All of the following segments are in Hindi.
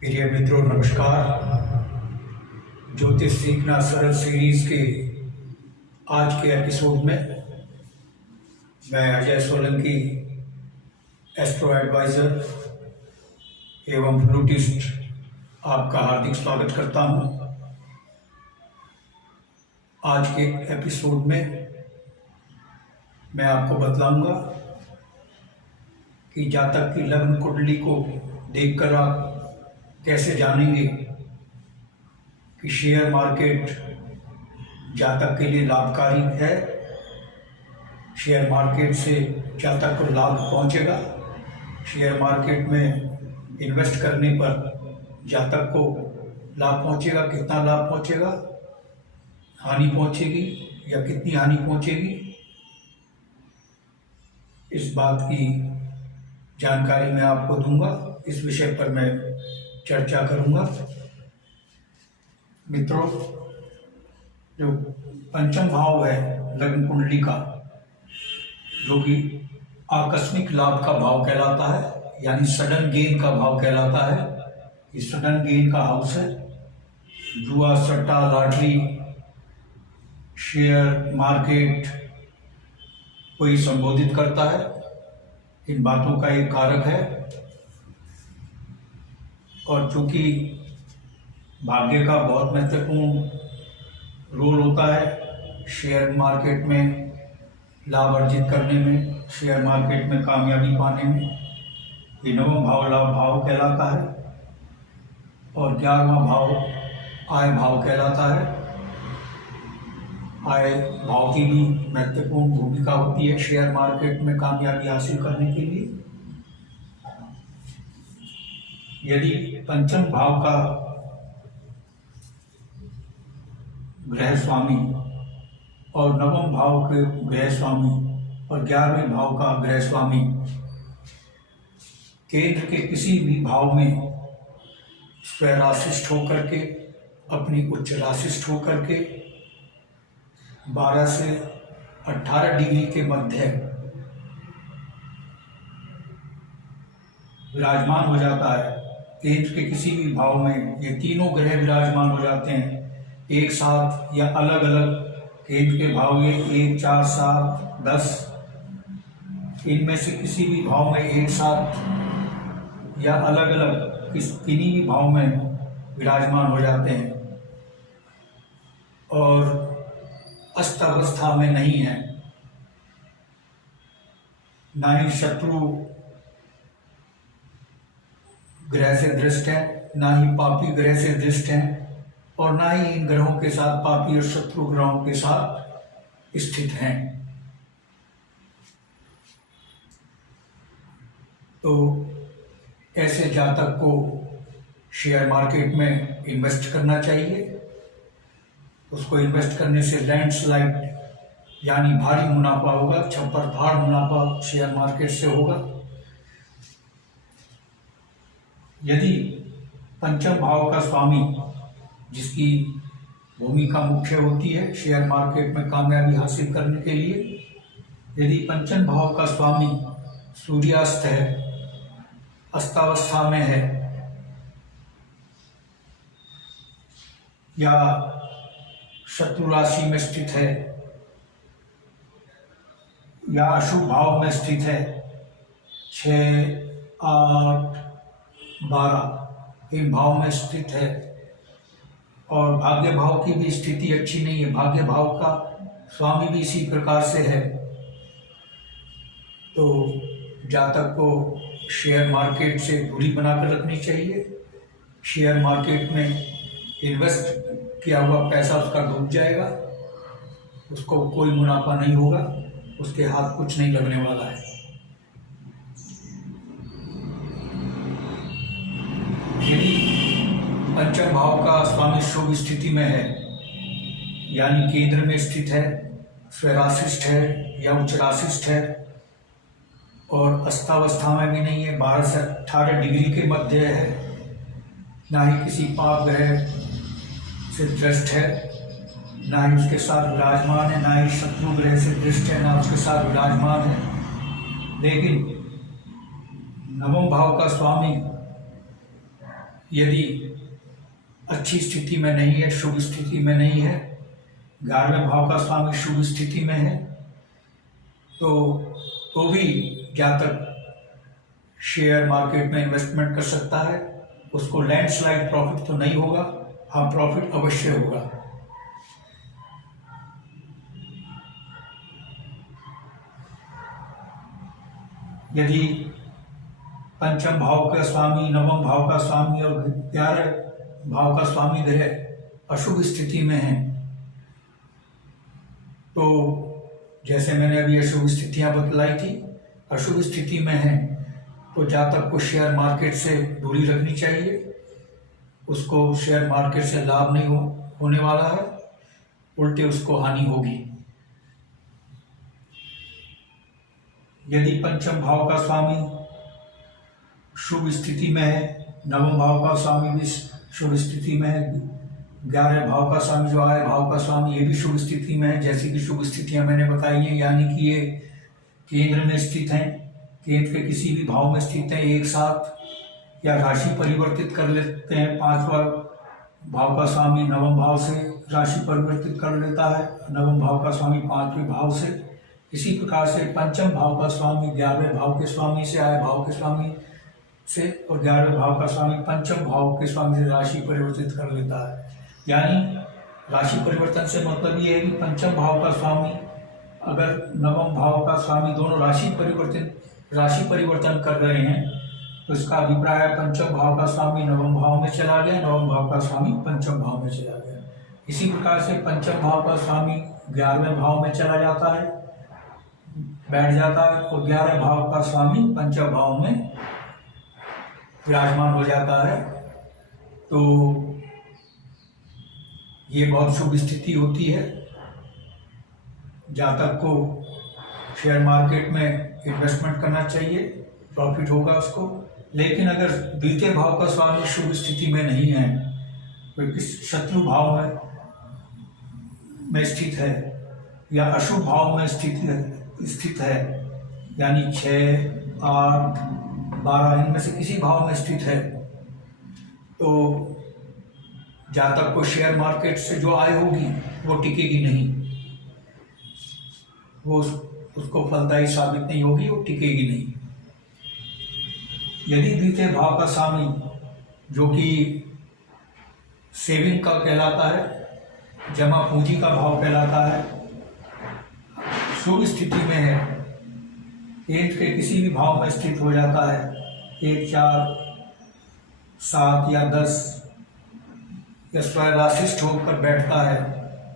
प्रिय मित्रों, नमस्कार। ज्योतिष सीखना सरल सीरीज के आज के एपिसोड में मैं अजय सोलंकी, एस्ट्रो एडवाइजर एवं फ्लूटिस्ट, आपका हार्दिक स्वागत करता हूं। आज के एपिसोड में मैं आपको बतलाऊंगा कि जातक की लग्न कुंडली को देखकर आप कैसे जानेंगे कि शेयर मार्केट जातक के लिए लाभकारी है, शेयर मार्केट से जातक को लाभ पहुंचेगा, शेयर मार्केट में इन्वेस्ट करने पर जातक को लाभ पहुंचेगा, कितना लाभ पहुंचेगा, हानि पहुंचेगी या कितनी हानि पहुंचेगी, इस बात की जानकारी मैं आपको दूंगा। इस विषय पर मैं चर्चा करूंगा। मित्रों, जो पंचम भाव है लग्न कुंडली का, जो कि आकस्मिक लाभ का भाव कहलाता है, यानी सडन गेन का भाव कहलाता है, ये सडन गेन का हाउस है। जुआ, सट्टा, लॉटरी, शेयर मार्केट को ही संबोधित करता है। इन बातों का एक कारक है, और चूंकि भाग्य का बहुत महत्वपूर्ण रोल होता है शेयर मार्केट में लाभ अर्जित करने में, शेयर मार्केट में कामयाबी पाने में, ये नवम भाव लाभ भाव कहलाता है और 11वां भाव आय भाव कहलाता है। आय भाव की भी महत्वपूर्ण भूमिका होती है शेयर मार्केट में कामयाबी हासिल करने के लिए। यदि पंचम भाव का ग्रह स्वामी और नवम भाव के ग्रह स्वामी और 11वें भाव का ग्रह स्वामी केंद्र के किसी भी भाव में स्वराशिष्ट होकर के, अपनी उच्च राशिष्ट होकर के 12 से 18 डिग्री के मध्य विराजमान हो जाता है, केंद्र के किसी भी भाव में ये तीनों ग्रह विराजमान हो जाते हैं एक साथ या अलग अलग, केंद्र के भाव ये 1, 4, 7, 10, इनमें से किसी भी भाव में एक साथ या अलग अलग किन्हीं भी भाव में विराजमान हो जाते हैं और अस्त अवस्था में नहीं है, ना ही शत्रु ग्रह से दृष्ट है, ना ही पापी ग्रह से दृष्ट है, और ना ही इन ग्रहों के साथ पापी और शत्रु ग्रहों के साथ स्थित हैं। तो ऐसे जातक को शेयर मार्केट में इन्वेस्ट करना चाहिए। उसको इन्वेस्ट करने से लैंडस्लाइड यानी भारी मुनाफा होगा, छप्पर फाड़ मुनाफा शेयर मार्केट से होगा। यदि पंचम भाव का स्वामी, जिसकी भूमिका मुख्य होती है शेयर मार्केट में कामयाबी हासिल करने के लिए, यदि पंचम भाव का स्वामी सूर्यास्त है, अस्तावस्था में है या शत्रु राशि में स्थित है या अशुभ भाव में स्थित है, 6, 8, 12 इन भाव में स्थित है, और भाग्य भाव की भी स्थिति अच्छी नहीं है, भाग्य भाव का स्वामी भी इसी प्रकार से है, तो जातक को शेयर मार्केट से दूरी बनाकर रखनी चाहिए। शेयर मार्केट में इन्वेस्ट किया हुआ पैसा उसका डूब जाएगा, उसको कोई मुनाफा नहीं होगा, उसके हाथ कुछ नहीं लगने वाला है। यदि पंचम भाव का स्वामी शुभ स्थिति में है, यानी केंद्र में स्थित है, स्वराशिष्ट है या उच्च राशिष्ट है, और अस्तावस्था में भी नहीं है, 12 से 18 डिग्री के मध्य है, ना ही किसी पाप ग्रह से दृष्ट है, ना ही उसके साथ विराजमान है, ना ही शत्रु ग्रह से दृष्ट है, ना उसके साथ विराजमान है, लेकिन नवम भाव का स्वामी यदि अच्छी स्थिति में नहीं है, शुभ स्थिति में नहीं है, 11वें भाव का स्वामी शुभ स्थिति में है, तो भी जातक शेयर मार्केट में इन्वेस्टमेंट कर सकता है। उसको लैंडस्लाइड प्रॉफिट तो नहीं होगा, हाँ प्रॉफिट अवश्य होगा। यदि पंचम भाव का स्वामी, नवम भाव का स्वामी और 11 भाव का स्वामी ग्रह अशुभ स्थिति में है, तो जैसे मैंने अभी अशुभ स्थितियां बतलाई थी, अशुभ स्थिति में है तो जातक को शेयर मार्केट से दूरी रखनी चाहिए। उसको शेयर मार्केट से लाभ नहीं होने वाला है, उल्टे उसको हानि होगी। यदि पंचम भाव का स्वामी शुभ स्थिति में है, नवम भाव का स्वामी भी शुभ स्थिति में है, 11 भाव का स्वामी जो आए भाव का स्वामी ये भी शुभ स्थिति में है, जैसी कि शुभ स्थितियां मैंने बताई हैं, यानी कि ये केंद्र में स्थित हैं, केंद्र के किसी भी भाव में स्थित हैं एक साथ, या राशि परिवर्तित कर लेते हैं। 5वां भाव का स्वामी नवम भाव से राशि परिवर्तित कर लेता है, नवम भाव का स्वामी 5वें भाव से। इसी प्रकार से पंचम भाव का स्वामी 11वें भाव के स्वामी से आए भाव के स्वामी से, और 11वें भाव का स्वामी पंचम भाव के स्वामी से राशि परिवर्तित कर लेता है। यानी राशि परिवर्तन से मतलब ये है कि पंचम भाव का स्वामी अगर नवम भाव का स्वामी दोनों राशि परिवर्तन कर रहे हैं, तो इसका अभिप्राय है पंचम भाव का स्वामी नवम भाव में चला गया, नवम भाव का स्वामी पंचम भाव में चला गया। इसी प्रकार से पंचम भाव का स्वामी 11वें भाव में चला जाता है, बैठ जाता है, और 11 भाव का स्वामी पंचम भाव में विराजमान हो जाता है। तो ये बहुत शुभ स्थिति होती है। जातक को शेयर मार्केट में इन्वेस्टमेंट करना चाहिए, प्रॉफिट होगा उसको। लेकिन अगर द्वितीय भाव का स्वामी शुभ स्थिति में नहीं है, तो शत्रु भाव में स्थित है या अशुभ भाव में स्थित है, यानी 6, 8, 12 इनमें से किसी भाव में स्थित है, तो जातक को शेयर मार्केट से जो आय होगी वो टिकेगी नहीं, वो उसको फलदायी साबित नहीं होगी, वो टिकेगी नहीं। यदि द्वितीय भाव का स्वामी जो कि सेविंग का कहलाता है, जमा पूंजी का भाव कहलाता है, शुभ स्थिति में है, केंद्र के किसी भी भाव में स्थित हो जाता है, 1, 4, 7 या 10, या स्वयं राशिष्ठ होकर बैठता है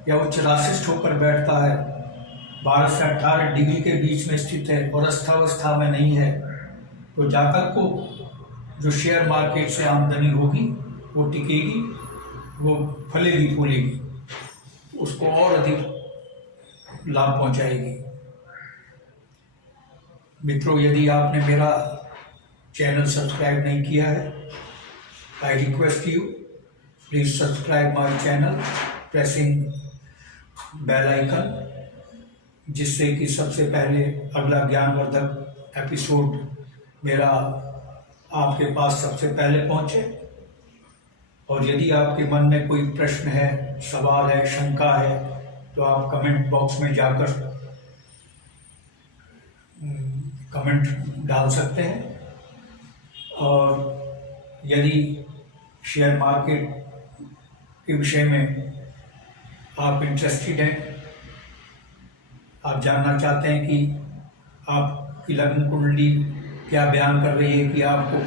या उच्च राशिष्ठ होकर बैठता है, 12 से 18 डिग्री के बीच में स्थित है और अस्थावस्था में नहीं है, तो जातक को जो शेयर मार्केट से आमदनी होगी वो टिकेगी, वो फलेगी फूलेगी, उसको और अधिक लाभ पहुंचाएगी। मित्रों, यदि आपने मेरा चैनल सब्सक्राइब नहीं किया है, I request you please subscribe my channel pressing bell icon, जिससे कि सबसे पहले अगला ज्ञानवर्धक एपिसोड मेरा आपके पास सबसे पहले पहुंचे। और यदि आपके मन में कोई प्रश्न है, सवाल है, शंका है, तो आप कमेंट बॉक्स में जाकर कमेंट डाल सकते हैं। और यदि शेयर मार्केट के विषय में आप इंटरेस्टेड हैं, आप जानना चाहते हैं कि आपकी लग्न कुंडली क्या बयान कर रही है कि आपको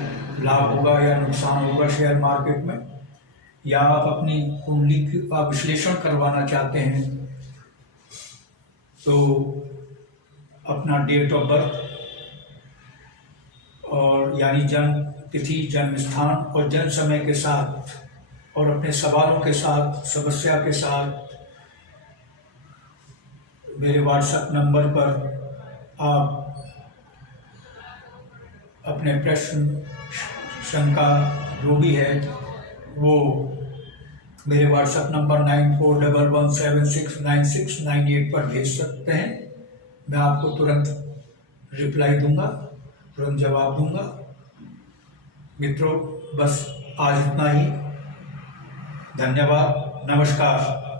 लाभ होगा या नुकसान होगा शेयर मार्केट में, या आप अपनी कुंडली का विश्लेषण करवाना चाहते हैं, तो अपना डेट ऑफ बर्थ और यानी जन्म तिथि, जन्म स्थान और जन्म समय के साथ और अपने सवालों के साथ, समस्या के साथ मेरे व्हाट्सएप नंबर पर आप अपने प्रश्न, शंका जो भी है वो मेरे व्हाट्सएप नंबर 9411769698 पर भेज सकते हैं। मैं आपको तुरंत रिप्लाई दूंगा, तुरंत जवाब दूंगा। मित्रों, बस आज इतना ही। धन्यवाद, नमस्कार।